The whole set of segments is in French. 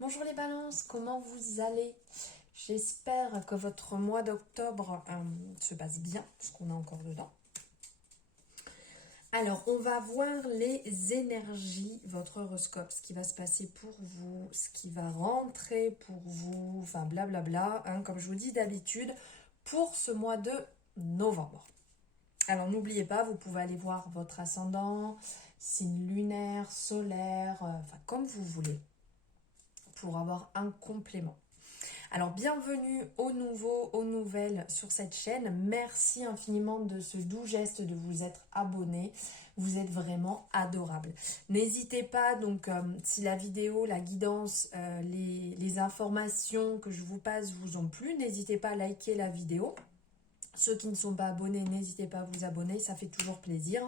Bonjour les balances, comment vous allez? J'espère que votre mois d'octobre se passe bien, parce qu'on est encore dedans. Alors, on va voir les énergies, votre horoscope, ce qui va se passer pour vous, ce qui va rentrer pour vous, enfin blablabla, comme je vous dis d'habitude, pour ce mois de novembre. Alors, n'oubliez pas, vous pouvez aller voir votre ascendant, signe lunaire, solaire, enfin comme vous voulez, pour avoir un complément. Alors bienvenue aux nouveaux, aux nouvelles sur cette chaîne. Merci infiniment de ce doux geste de vous être abonné. Vous êtes vraiment adorable. N'hésitez pas, donc si la vidéo, la guidance, les informations que je vous passe vous ont plu, n'hésitez pas à liker la vidéo. Ceux qui ne sont pas abonnés, n'hésitez pas à vous abonner, ça fait toujours plaisir.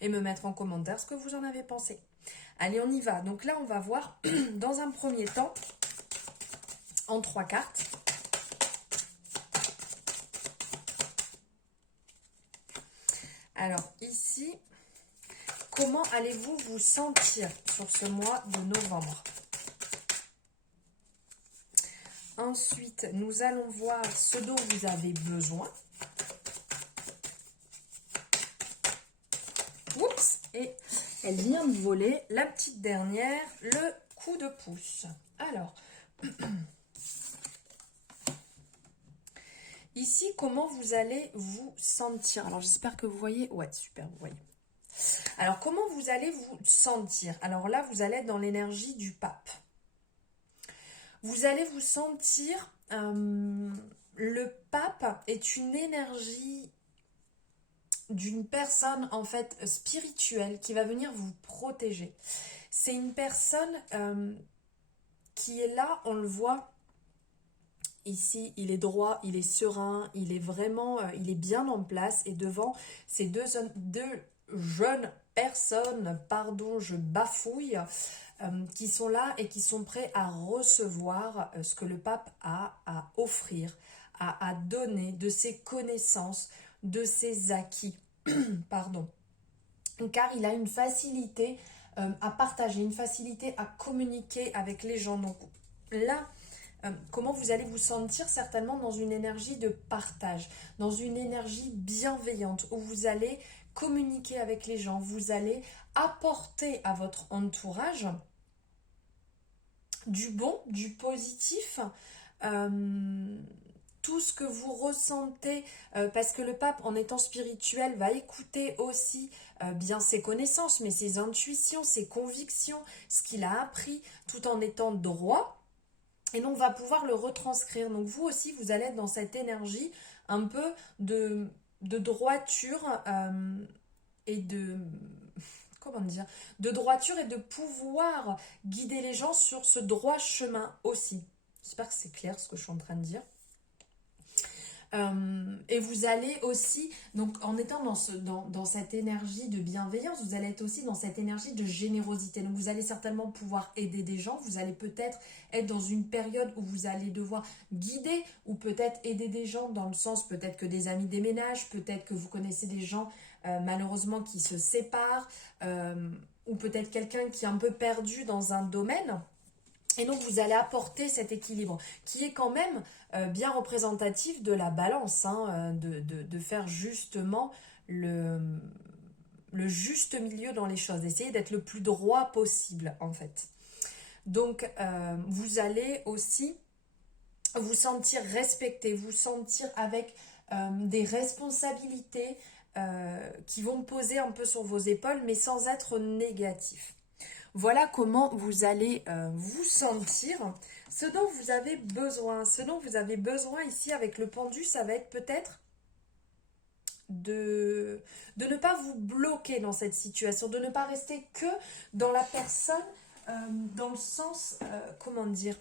Et me mettre en commentaire ce que vous en avez pensé. Allez, on y va. Donc là, on va voir dans un premier temps en 3 cartes. Alors ici, comment allez-vous vous sentir sur ce mois de novembre? Ensuite, nous allons voir ce dont vous avez besoin. Oups, et elle vient de voler, la petite dernière, le coup de pouce. Alors, ici, comment vous allez vous sentir? Alors, j'espère que vous voyez. Ouais, super, vous voyez. Alors, comment vous allez vous sentir? Alors là, vous allez être dans l'énergie du pape. Vous allez vous sentir... le pape est une énergie d'une personne, en fait, spirituelle qui va venir vous protéger. C'est une personne qui est là, on le voit... Ici, il est droit, il est serein, il est vraiment, il est bien en place. Et devant ces deux jeunes personnes, pardon, je bafouille, qui sont là et qui sont prêts à recevoir ce que le pape a à offrir, à donner de ses connaissances, de ses acquis, pardon. Car il a une facilité à partager, une facilité à communiquer avec les gens. Donc là, comment vous allez vous sentir? Certainement dans une énergie de partage, dans une énergie bienveillante, où vous allez communiquer avec les gens, vous allez apporter à votre entourage du bon, du positif, tout ce que vous ressentez, parce que le pape, en étant spirituel, va écouter aussi bien ses connaissances, mais ses intuitions, ses convictions, ce qu'il a appris, tout en étant droit. Et donc, va pouvoir le retranscrire. Donc, vous aussi, vous allez être dans cette énergie un peu de droiture et de... Comment dire? De droiture et de pouvoir guider les gens sur ce droit chemin aussi. J'espère que c'est clair ce que je suis en train de dire. Et vous allez aussi, donc en étant dans cette énergie de bienveillance, vous allez être aussi dans cette énergie de générosité. Donc vous allez certainement pouvoir aider des gens, vous allez peut-être être dans une période où vous allez devoir guider ou peut-être aider des gens dans le sens peut-être que des amis déménagent, peut-être que vous connaissez des gens malheureusement qui se séparent, ou peut-être quelqu'un qui est un peu perdu dans un domaine. Et donc, vous allez apporter cet équilibre qui est quand même bien représentatif de la balance, de faire justement le juste milieu dans les choses, d'essayer d'être le plus droit possible, en fait. Donc, vous allez aussi vous sentir respecté, vous sentir avec des responsabilités qui vont poser un peu sur vos épaules, mais sans être négatif. Voilà comment vous allez vous sentir. Ce dont vous avez besoin, ici avec le pendu, ça va être peut-être de ne pas vous bloquer dans cette situation, de ne pas rester que dans la personne, dans le sens, comment dire,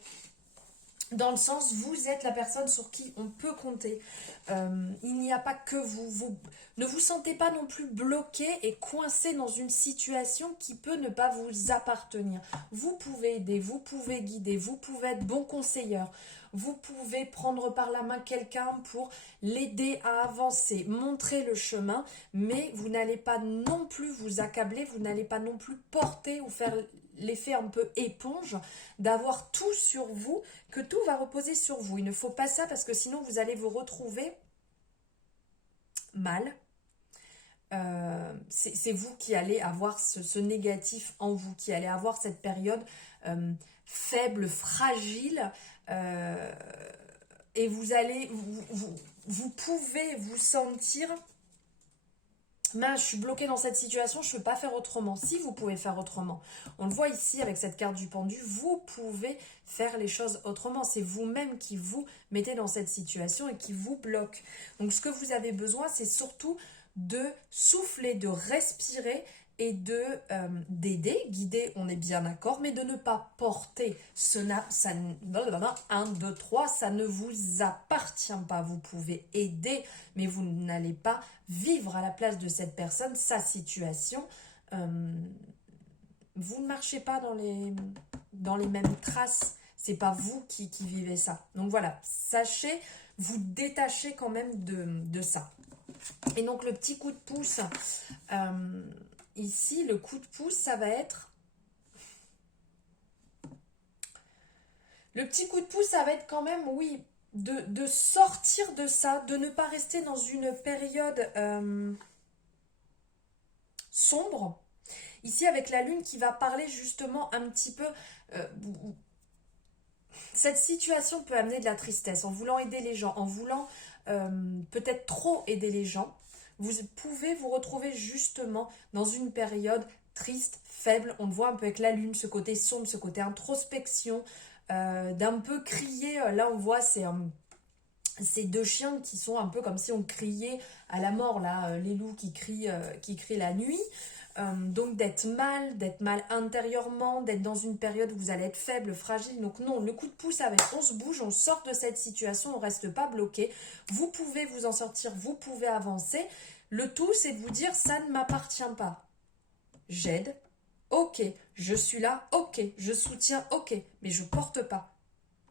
dans le sens, vous êtes la personne sur qui on peut compter. Il n'y a pas que vous. Ne vous sentez pas non plus bloqué et coincé dans une situation qui peut ne pas vous appartenir. Vous pouvez aider, vous pouvez guider, vous pouvez être bon conseilleur. Vous pouvez prendre par la main quelqu'un pour l'aider à avancer, montrer le chemin, mais vous n'allez pas non plus vous accabler, vous n'allez pas non plus porter ou faire l'effet un peu éponge, d'avoir tout sur vous, que tout va reposer sur vous. Il ne faut pas ça parce que sinon vous allez vous retrouver mal. C'est vous qui allez avoir ce négatif en vous, qui allez avoir cette période faible, fragile, et vous allez, vous pouvez vous sentir, mince, je suis bloquée dans cette situation, je ne peux pas faire autrement. Si vous pouvez faire autrement, on le voit ici avec cette carte du pendu, vous pouvez faire les choses autrement. C'est vous-même qui vous mettez dans cette situation et qui vous bloque. Donc ce que vous avez besoin, c'est surtout de souffler, de respirer et d'aider, guider, on est bien d'accord, mais de ne pas porter. Ça, 1, 2, 3, ça ne vous appartient pas. Vous pouvez aider, mais vous n'allez pas vivre à la place de cette personne, sa situation. Vous ne marchez pas dans les mêmes traces. C'est pas vous qui vivez ça. Donc voilà, sachez vous détacher quand même de ça. Et donc le petit coup de pouce, ici, le coup de pouce, ça va être... Le petit coup de pouce, ça va être quand même, oui, de sortir de ça, de ne pas rester dans une période sombre. Ici, avec la lune qui va parler justement un petit peu... cette situation peut amener de la tristesse, en voulant aider les gens, en voulant peut-être trop aider les gens. Vous pouvez vous retrouver justement dans une période triste, faible. On le voit un peu avec la lune, ce côté sombre, ce côté introspection, d'un peu crier. Là, on voit ces deux chiens qui sont un peu comme si on criait à la mort, là, les loups qui crient la nuit. Donc d'être mal intérieurement, d'être dans une période où vous allez être faible, fragile. Donc non, le coup de pouce avec on se bouge, on sort de cette situation, on ne reste pas bloqué. Vous pouvez vous en sortir, vous pouvez avancer. Le tout, c'est de vous dire, ça ne m'appartient pas. J'aide, ok. Je suis là, ok. Je soutiens, ok. Mais je porte pas.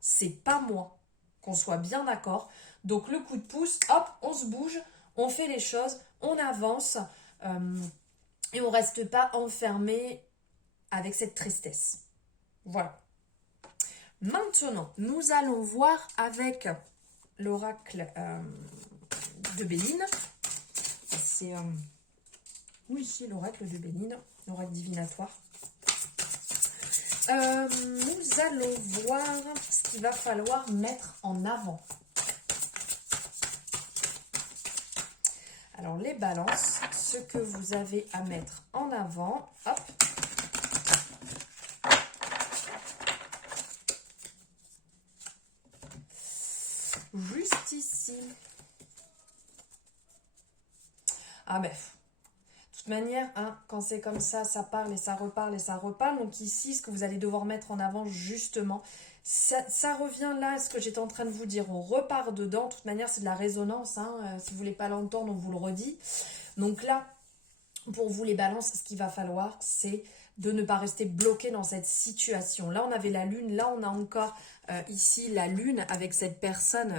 C'est pas moi. Qu'on soit bien d'accord. Donc le coup de pouce, hop, on se bouge, on fait les choses, on avance. Et on ne reste pas enfermé avec cette tristesse. Voilà. Maintenant, nous allons voir avec l'oracle de Béline. C'est oui, c'est l'oracle de Béline, l'oracle divinatoire. Nous allons voir ce qu'il va falloir mettre en avant. Alors, les balances, ce que vous avez à mettre en avant, hop. Juste ici. Ah ben, de toute manière, hein, quand c'est comme ça parle et ça reparle et ça reparle. Donc ici, ce que vous allez devoir mettre en avant, justement, ça revient là à ce que j'étais en train de vous dire. On repart dedans. De toute manière, c'est de la résonance. Hein, si vous voulez pas l'entendre, on vous le redit. Donc là, pour vous les balances, ce qu'il va falloir, c'est de ne pas rester bloqué dans cette situation. Là, on avait la lune. Là, on a encore ici la lune avec cette personne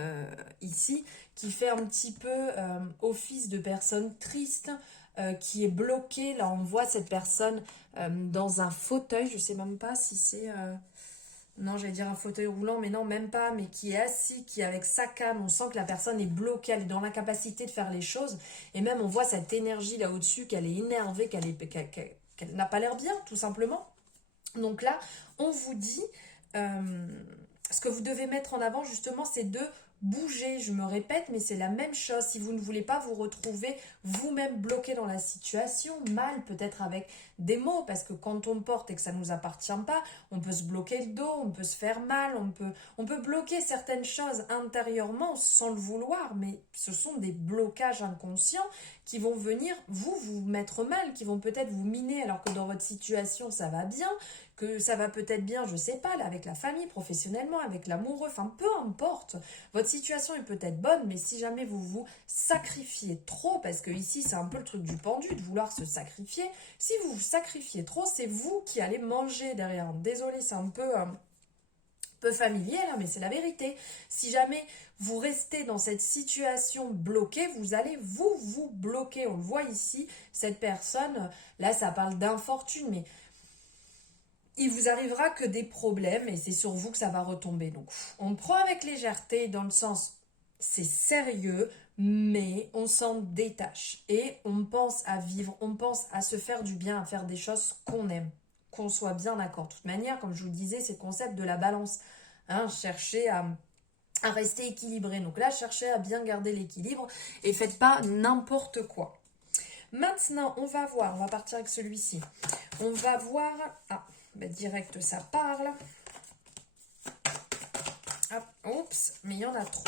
ici qui fait un petit peu office de personne triste, qui est bloquée. Là, on voit cette personne dans un fauteuil. Je ne sais même pas si c'est... non, j'allais dire un fauteuil roulant, mais non, même pas. Mais qui est assis, qui est avec sa canne. On sent que la personne est bloquée, elle est dans l'incapacité de faire les choses. Et même, on voit cette énergie là au-dessus, qu'elle est énervée, qu'elle n'a pas l'air bien, tout simplement. Donc là, on vous dit... ce que vous devez mettre en avant, justement, c'est de bouger. Je me répète, mais c'est la même chose. Si vous ne voulez pas vous retrouver vous-même bloqué dans la situation, mal peut-être avec des mots, parce que quand on porte et que ça ne nous appartient pas, on peut se bloquer le dos, on peut se faire mal, on peut bloquer certaines choses intérieurement sans le vouloir, mais ce sont des blocages inconscients qui vont venir vous mettre mal, qui vont peut-être vous miner alors que dans votre situation ça va bien, que ça va peut-être bien, je sais pas, là, avec la famille, professionnellement, avec l'amoureux, enfin peu importe. Votre situation est peut-être bonne, mais si jamais vous vous sacrifiez trop, parce que ici c'est un peu le truc du pendu, de vouloir se sacrifier, si vous vous sacrifiez trop, c'est vous qui allez manger derrière. Désolée, c'est un peu familier là, mais c'est la vérité. Si jamais vous restez dans cette situation bloquée, vous allez vous bloquer. On le voit ici, cette personne, là ça parle d'infortune, mais il vous arrivera que des problèmes et c'est sur vous que ça va retomber. Donc, on prend avec légèreté dans le sens, c'est sérieux, mais on s'en détache et on pense à vivre, on pense à se faire du bien, à faire des choses qu'on aime, qu'on soit bien d'accord. De toute manière, comme je vous le disais, c'est le concept de la balance. Hein, cherchez à rester équilibré. Donc là, cherchez à bien garder l'équilibre et faites pas n'importe quoi. Maintenant, on va voir, on va partir avec celui-ci. On va voir, direct ça parle. Hop, oups, mais il y en a trop.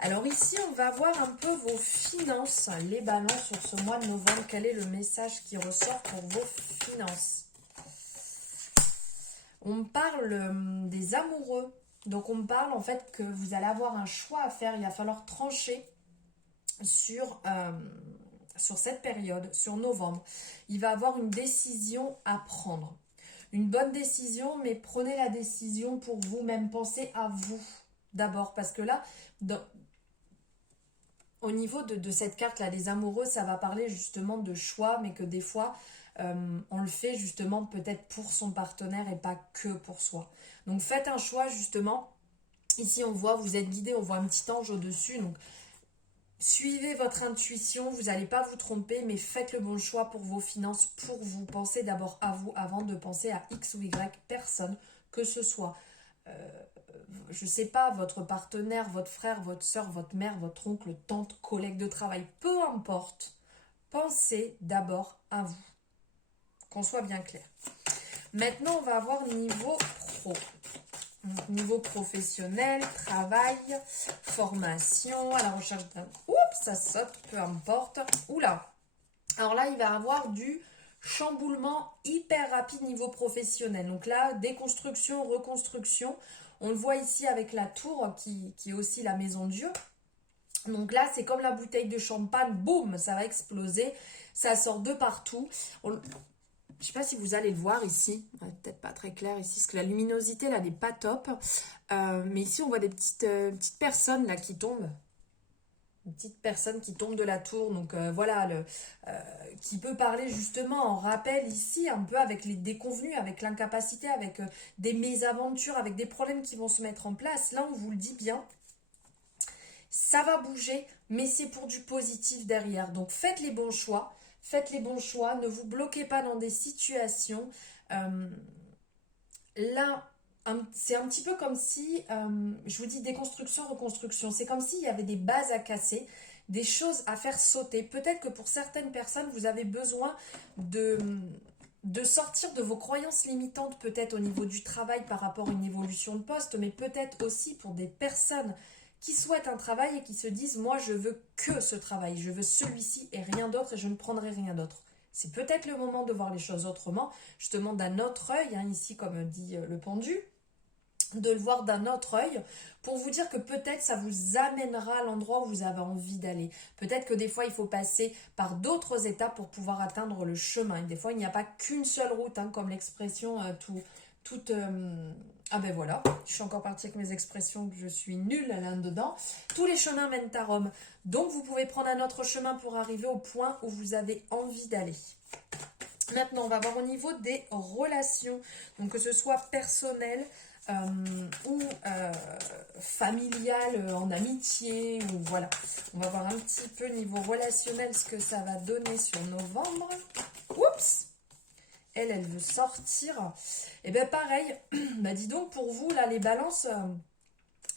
Alors ici, on va voir un peu vos finances, les balances sur ce mois de novembre. Quel est le message qui ressort pour vos finances? On parle des amoureux. Donc on parle en fait que vous allez avoir un choix à faire. Il va falloir trancher sur cette période, sur novembre. Il va avoir une décision à prendre. Une bonne décision, mais prenez la décision pour vous-même. Pensez à vous d'abord. Parce que là, au niveau de cette carte-là, des amoureux, ça va parler justement de choix, mais que des fois, on le fait justement peut-être pour son partenaire et pas que pour soi. Donc faites un choix justement. Ici, on voit, vous êtes guidé, on voit un petit ange au-dessus. Donc suivez votre intuition, vous n'allez pas vous tromper, mais faites le bon choix pour vos finances, pour vous. Pensez d'abord à vous avant de penser à X ou Y personne, que ce soit, je ne sais pas, votre partenaire, votre frère, votre soeur, votre mère, votre oncle, tante, collègue de travail, peu importe. Pensez d'abord à vous, qu'on soit bien clair. Maintenant, on va avoir niveau pro. Niveau professionnel, travail, formation, à la recherche d'un... Oups, ça saute, peu importe. Oula. Alors là, il va y avoir du chamboulement hyper rapide niveau professionnel. Donc là, déconstruction, reconstruction. On le voit ici avec la tour qui est aussi la maison Dieu. Donc là, c'est comme la bouteille de champagne, boum, ça va exploser. Ça sort de partout. Je ne sais pas si vous allez le voir ici, peut-être pas très clair ici, parce que la luminosité là n'est pas top. Mais ici on voit des petites personnes là qui tombent. Une petite personne qui tombe de la tour, donc voilà, qui peut parler justement en rappel ici, un peu avec les déconvenus, avec l'incapacité, avec des mésaventures, avec des problèmes qui vont se mettre en place. Là on vous le dit bien, ça va bouger, mais c'est pour du positif derrière. Donc faites les bons choix. Faites les bons choix, ne vous bloquez pas dans des situations. Là, c'est un petit peu comme si, je vous dis déconstruction, reconstruction, c'est comme s'il y avait des bases à casser, des choses à faire sauter. Peut-être que pour certaines personnes, vous avez besoin de sortir de vos croyances limitantes, peut-être au niveau du travail par rapport à une évolution de poste, mais peut-être aussi pour des personnes qui souhaitent un travail et qui se disent « Moi, je veux que ce travail, je veux celui-ci et rien d'autre et je ne prendrai rien d'autre. » C'est peut-être le moment de voir les choses autrement, justement d'un autre œil, hein, ici comme dit le pendu, de le voir d'un autre œil pour vous dire que peut-être ça vous amènera à l'endroit où vous avez envie d'aller. Peut-être que des fois, il faut passer par d'autres étapes pour pouvoir atteindre le chemin. Et des fois, il n'y a pas qu'une seule route, hein, comme l'expression Ah ben voilà, je suis encore partie avec mes expressions, que je suis nulle là-dedans. Tous les chemins mènent à Rome. Donc, vous pouvez prendre un autre chemin pour arriver au point où vous avez envie d'aller. Maintenant, on va voir au niveau des relations. Donc, que ce soit personnel ou familial, en amitié, ou voilà. On va voir un petit peu niveau relationnel ce que ça va donner sur novembre. Oups! Elle veut sortir. Et bien pareil, bah dis donc pour vous, là, les balances,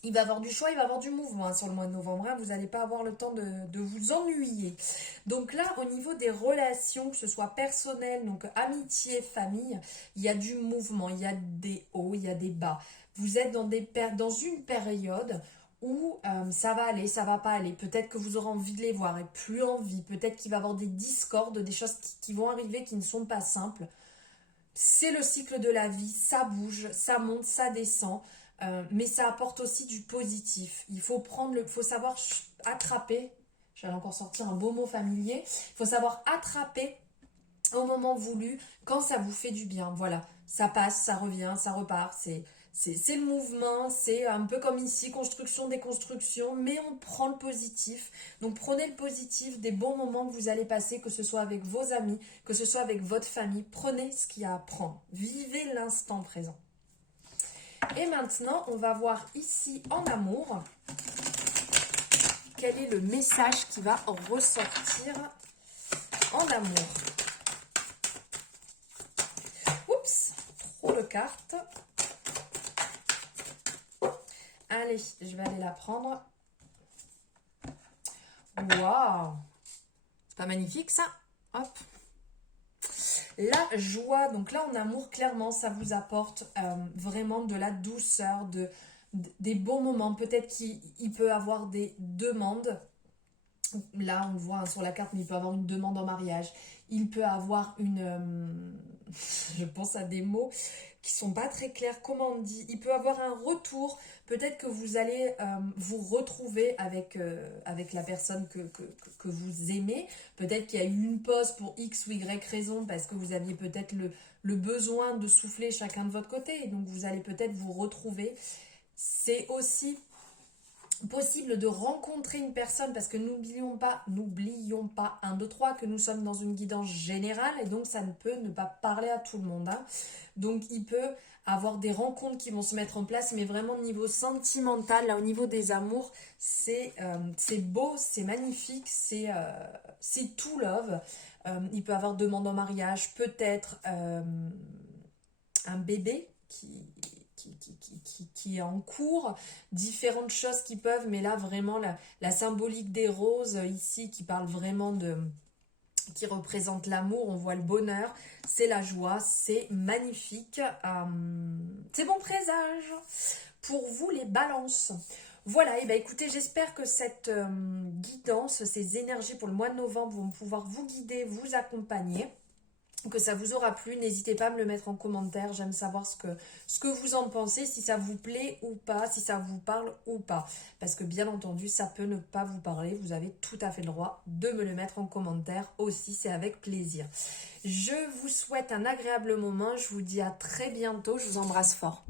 il va y avoir du choix, il va y avoir du mouvement hein, sur le mois de novembre. Hein, vous n'allez pas avoir le temps de vous ennuyer. Donc là, au niveau des relations, que ce soit personnel, donc amitié, famille, il y a du mouvement, il y a des hauts, il y a des bas. Vous êtes dans une période où ça va aller, ça va pas aller. Peut-être que vous aurez envie de les voir et plus envie. Peut-être qu'il va y avoir des discordes, des choses qui vont arriver qui ne sont pas simples. C'est le cycle de la vie, ça bouge, ça monte, ça descend, mais ça apporte aussi du positif. Il faut savoir attraper, j'allais encore sortir un beau mot familier, il faut savoir attraper au moment voulu quand ça vous fait du bien. Voilà, ça passe, ça revient, ça repart, C'est le mouvement, c'est un peu comme ici, construction, déconstruction, mais on prend le positif. Donc prenez le positif des bons moments que vous allez passer, que ce soit avec vos amis, que ce soit avec votre famille. Prenez ce qu'il y a à prendre. Vivez l'instant présent. Et maintenant, on va voir ici en amour, quel est le message qui va ressortir en amour. Oups, trop de cartes. Allez, je vais aller la prendre. Waouh! C'est pas magnifique ça? Hop. La joie, donc là en amour, clairement, ça vous apporte vraiment de la douceur, des bons moments. Peut-être qu'il peut avoir des demandes. Là, on le voit sur la carte, mais il peut avoir une demande en mariage. Il peut avoir une... je pense à des mots qui sont pas très clairs. Comment on dit? Il peut avoir un retour. Peut-être que vous allez vous retrouver avec la personne que vous aimez. Peut-être qu'il y a eu une pause pour X ou Y raison parce que vous aviez peut-être le besoin de souffler chacun de votre côté. Et donc, vous allez peut-être vous retrouver. C'est aussi possible de rencontrer une personne parce que n'oublions pas 1, 2, 3 que nous sommes dans une guidance générale et donc ça ne peut ne pas parler à tout le monde. Hein. Donc il peut avoir des rencontres qui vont se mettre en place, mais vraiment au niveau sentimental, là au niveau des amours, c'est beau, c'est magnifique, c'est tout love. Il peut avoir demande en mariage, peut-être un bébé qui est en cours, différentes choses qui peuvent, mais là vraiment la symbolique des roses ici qui parle vraiment qui représente l'amour, on voit le bonheur, c'est la joie, c'est magnifique, c'est bon présage pour vous les balances. Voilà, et bien écoutez, j'espère que cette guidance, ces énergies pour le mois de novembre vont pouvoir vous guider, vous accompagner, que ça vous aura plu. N'hésitez pas à me le mettre en commentaire, j'aime savoir ce que vous en pensez, si ça vous plaît ou pas, si ça vous parle ou pas. Parce que bien entendu, ça peut ne pas vous parler, vous avez tout à fait le droit de me le mettre en commentaire aussi, c'est avec plaisir. Je vous souhaite un agréable moment, je vous dis à très bientôt, je vous embrasse fort.